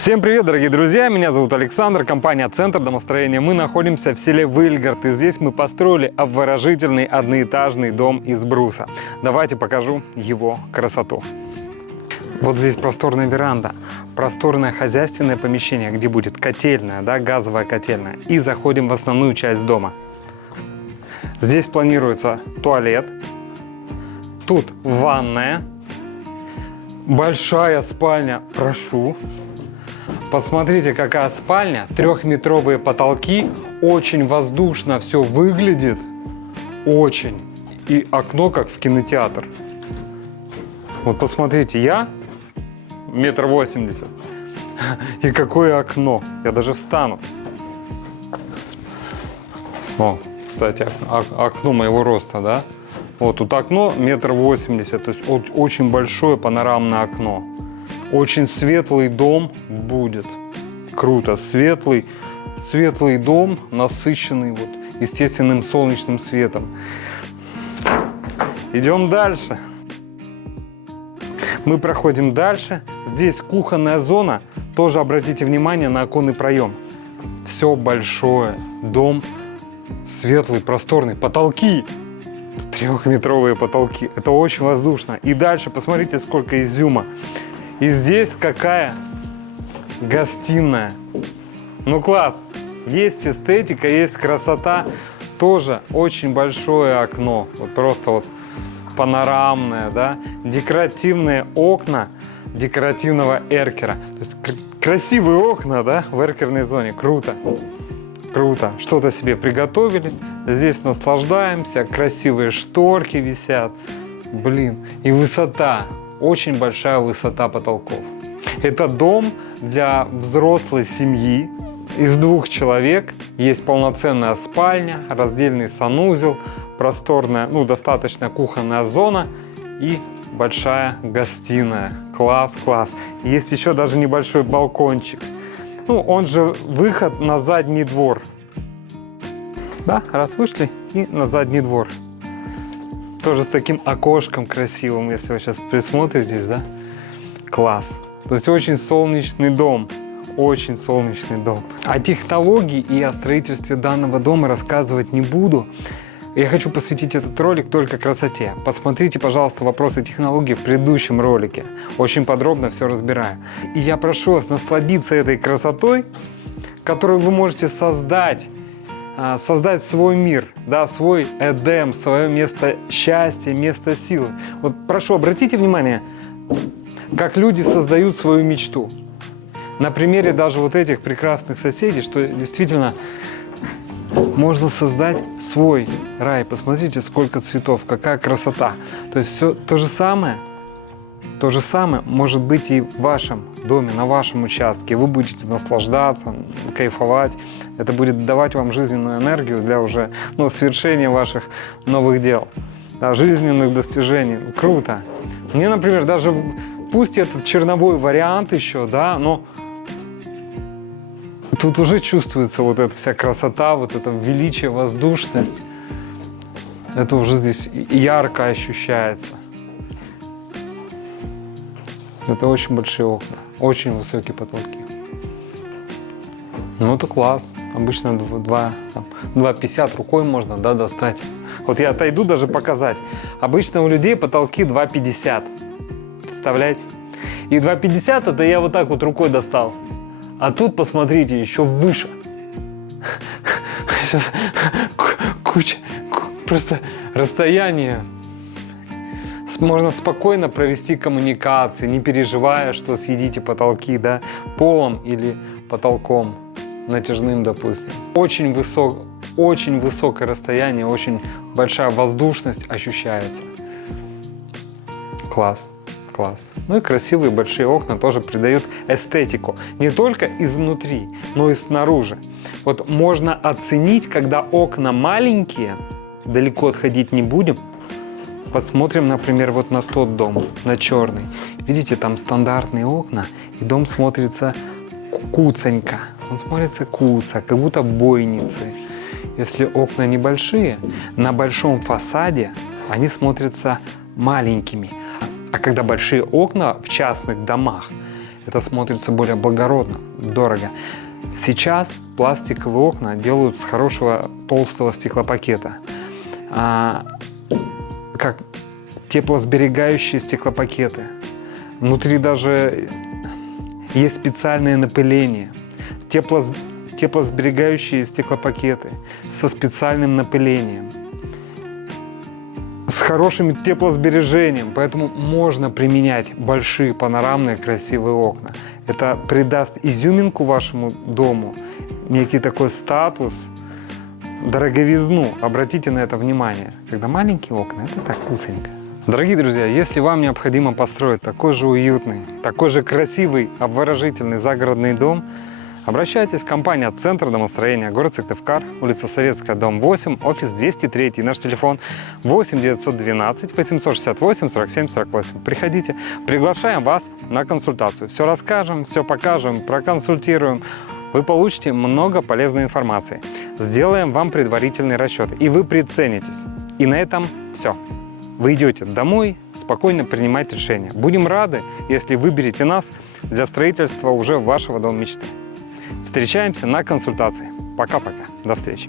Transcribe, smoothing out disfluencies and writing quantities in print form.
Всем привет, дорогие друзья! Меня зовут Александр, компания «Центр домостроения». Мы находимся в селе Выльгард, и здесь мы построили обворожительный одноэтажный дом из бруса. Давайте покажу его красоту. Вот здесь просторная веранда, просторное хозяйственное помещение, где будет котельная, газовая котельная. И заходим в основную часть дома. Здесь планируется туалет, тут ванная, большая спальня, прошу. Посмотрите, какая спальня, 3-метровые потолки, очень воздушно все выглядит, очень. И окно как в кинотеатр. Вот посмотрите, я 1,80 м, и какое окно, я даже встану. О, кстати, окно моего роста, да? Вот тут окно 1,80 м, то есть очень большое панорамное окно. Очень светлый дом будет. Круто. Светлый дом, насыщенный вот естественным солнечным светом. Идем дальше. Мы проходим дальше. Здесь кухонная зона. Тоже обратите внимание на оконный проем. Все большое. Дом светлый, просторный. Потолки. 3-метровые потолки. Это очень воздушно. И дальше посмотрите, сколько изюма. И здесь какая гостиная. Ну класс. Есть эстетика, есть красота. Тоже очень большое окно. Вот просто вот панорамное, да. Декоративные окна декоративного эркера. То есть красивые окна, да, в эркерной зоне. Круто. Круто. Что-то себе приготовили. Здесь наслаждаемся. Красивые шторки висят. Блин. И высота. Очень большая высота потолков. Это дом для взрослой семьи из 2 человек. Есть полноценная спальня, раздельный санузел, просторная, достаточно кухонная зона и большая гостиная. Класс, класс. Есть еще даже небольшой балкончик. Он же выход на задний двор. Да, раз вышли и на задний двор. Тоже с таким окошком красивым, если вы сейчас присмотритесь, да? Класс. То есть очень солнечный дом. Очень солнечный дом. О технологии и о строительстве данного дома рассказывать не буду. Я хочу посвятить этот ролик только красоте. Посмотрите, пожалуйста, вопросы технологий в предыдущем ролике. Очень подробно все разбираю. И я прошу вас насладиться этой красотой, которую вы можете создать свой мир, да, свой Эдем, свое место счастья, место силы. Вот прошу, обратите внимание, как люди создают свою мечту. На примере даже вот этих прекрасных соседей, что действительно можно создать свой рай. Посмотрите, сколько цветов, какая красота. То есть все то же самое может быть и в вашем доме, на вашем участке. Вы будете наслаждаться, кайфовать. Это будет давать вам жизненную энергию для уже совершения ваших новых дел, жизненных достижений. Круто. Мне, например, даже пусть это черновой вариант еще, да, но тут уже чувствуется вот эта вся красота, вот это величие, воздушность. Это уже здесь ярко ощущается. Это очень большие окна, очень высокие потолки. Это класс. Обычно 2,50 рукой можно, да, достать. Вот я отойду даже показать. Обычно у людей потолки 2,50. Представляете? И 2,50 это я вот так вот рукой достал. А тут, посмотрите, еще выше. Куча, просто расстояние. Можно спокойно провести коммуникации, не переживая, что съедите потолки, да, полом или потолком натяжным, допустим. Очень высокое расстояние, очень большая воздушность ощущается. Класс, класс. И красивые большие окна тоже придают эстетику. Не только изнутри, но и снаружи. Вот можно оценить, когда окна маленькие, далеко отходить не будем. Посмотрим, например, вот на тот дом, на черный. Видите, там стандартные окна, и дом смотрится куценько. Он смотрится куца, как будто бойницы. Если окна небольшие, на большом фасаде они смотрятся маленькими. А когда большие окна в частных домах, это смотрится более благородно, дорого. Сейчас пластиковые окна делают с хорошего толстого стеклопакета. Как теплосберегающие стеклопакеты. Внутри даже есть специальное напыление. Теплосберегающие стеклопакеты со специальным напылением. С хорошим теплосбережением, поэтому можно применять большие панорамные красивые окна. Это придаст изюминку вашему дому, некий такой статус, дороговизну. Обратите на это внимание. Когда маленькие окна, это так куценько. Дорогие друзья, если вам необходимо построить такой же уютный, такой же красивый, обворожительный загородный дом, обращайтесь в компанию «Центр домостроения», город Сыктывкар, улица Советская, дом 8, офис 203, наш телефон 8 912 868 47 48. Приходите, приглашаем вас на консультацию. Все расскажем, все покажем, проконсультируем. Вы получите много полезной информации. Сделаем вам предварительный расчет, и вы приценитесь. И на этом все. Вы идете домой, спокойно принимать решения. Будем рады, если выберете нас для строительства уже вашего дома мечты. Встречаемся на консультации. Пока-пока. До встречи.